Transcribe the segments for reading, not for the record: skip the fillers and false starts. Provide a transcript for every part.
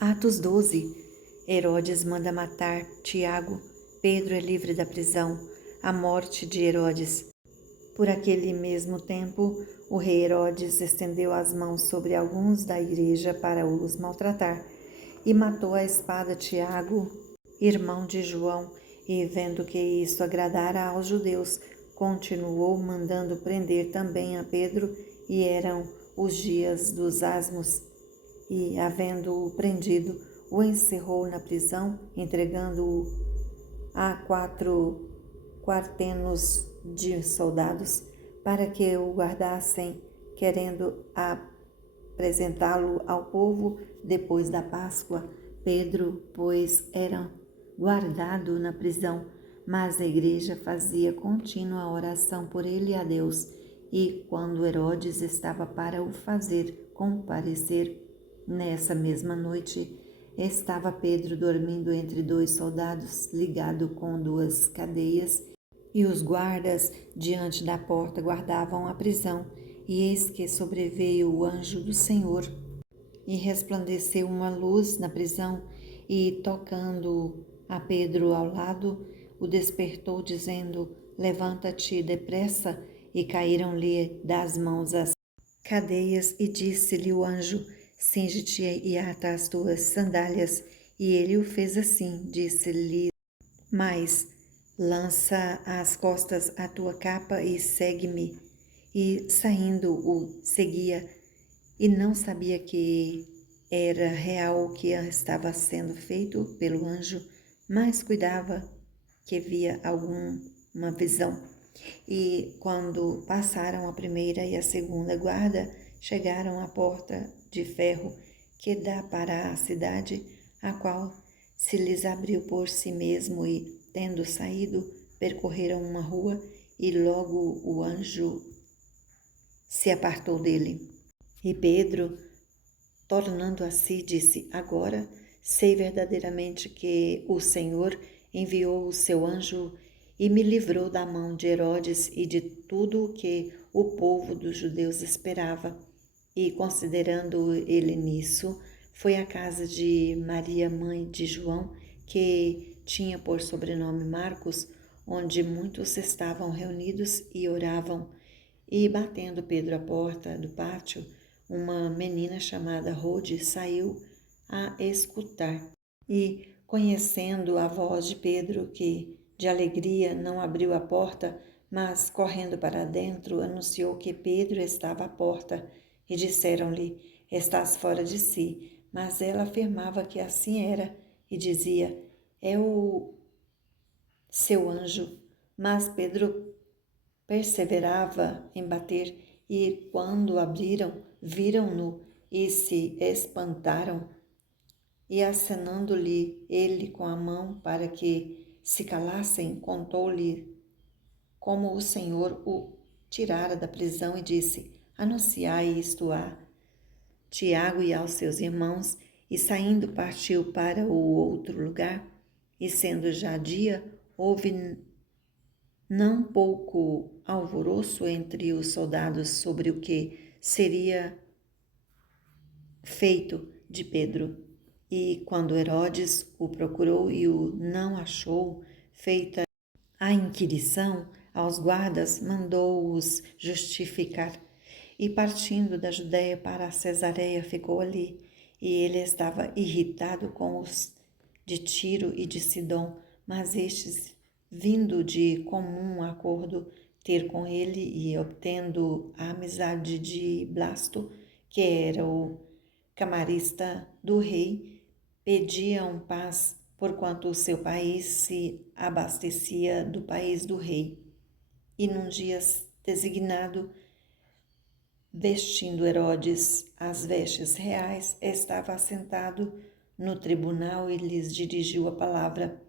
Atos 12. Herodes manda matar Tiago. Pedro é livre da prisão. A morte de Herodes. Por aquele mesmo tempo, o rei Herodes estendeu as mãos sobre alguns da igreja para os maltratar e matou à espada Tiago, irmão de João, e vendo que isso agradara aos judeus, continuou mandando prender também a Pedro, e eram os dias dos asmos. E, havendo-o prendido, o encerrou na prisão, entregando-o a 4 quartenos de soldados, para que o guardassem, querendo apresentá-lo ao povo depois da Páscoa. Pedro, pois, era guardado na prisão, mas a igreja fazia contínua oração por ele a Deus. E quando Herodes estava para o fazer comparecer, nessa mesma noite, estava Pedro dormindo entre 2 soldados, ligado com 2 cadeias, e os guardas diante da porta guardavam a prisão. E eis que sobreveio o anjo do Senhor, e resplandeceu uma luz na prisão, e tocando a Pedro ao lado, o despertou, dizendo: Levanta-te depressa. E caíram-lhe das mãos as cadeias, e disse-lhe o anjo: Cinge-te e ata as tuas sandálias. E ele o fez assim. Disse-lhe mais: Lança às costas a tua capa e segue-me. E saindo o seguia, e não sabia que era real o que estava sendo feito pelo anjo, mas cuidava que via alguma visão. E quando passaram a primeira e a segunda guarda, chegaram à porta de ferro que dá para a cidade, a qual se lhes abriu por si mesmo, e, tendo saído, percorreram uma rua, e logo o anjo se apartou dele. E Pedro, tornando a si, disse: Agora sei verdadeiramente que o Senhor enviou o seu anjo e me livrou da mão de Herodes e de tudo o que o povo dos judeus esperava. E, considerando ele nisso, foi à casa de Maria, mãe de João, que tinha por sobrenome Marcos, onde muitos estavam reunidos e oravam. E, batendo Pedro à porta do pátio, uma menina chamada Rode saiu a escutar. E, conhecendo a voz de Pedro, que de alegria não abriu a porta, mas, correndo para dentro, anunciou que Pedro estava à porta. E disseram-lhe: Estás fora de si. Mas ela afirmava que assim era, e dizia: É o seu anjo. Mas Pedro perseverava em bater, e quando abriram, viram-no e se espantaram. E acenando-lhe ele com a mão para que se calassem, contou-lhe como o Senhor o tirara da prisão, e disse: Anunciai isto a Tiago e aos seus irmãos. E saindo partiu para o outro lugar. E sendo já dia, houve não pouco alvoroço entre os soldados sobre o que seria feito de Pedro. E quando Herodes o procurou e o não achou, feita a inquirição aos guardas, mandou-os justificar. E partindo da Judéia para a Cesareia, ficou ali. E ele estava irritado com os de Tiro e de Sidom, mas estes, vindo de comum acordo ter com ele e obtendo a amizade de Blasto, que era o camarista do rei, pediam paz, porquanto o seu país se abastecia do país do rei. E num dia designado, vestindo Herodes as vestes reais, estava assentado no tribunal e lhes dirigiu a palavra.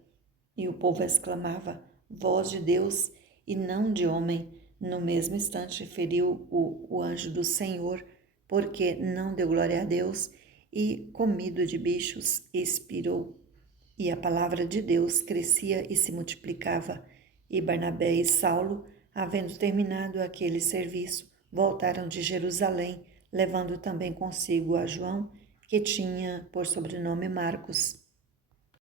E o povo exclamava: Voz de Deus e não de homem. No mesmo instante feriu o anjo do Senhor, porque não deu glória a Deus, e, comido de bichos, expirou. E a palavra de Deus crescia e se multiplicava. E Barnabé e Saulo, havendo terminado aquele serviço, voltaram de Jerusalém, levando também consigo a João, que tinha por sobrenome Marcos.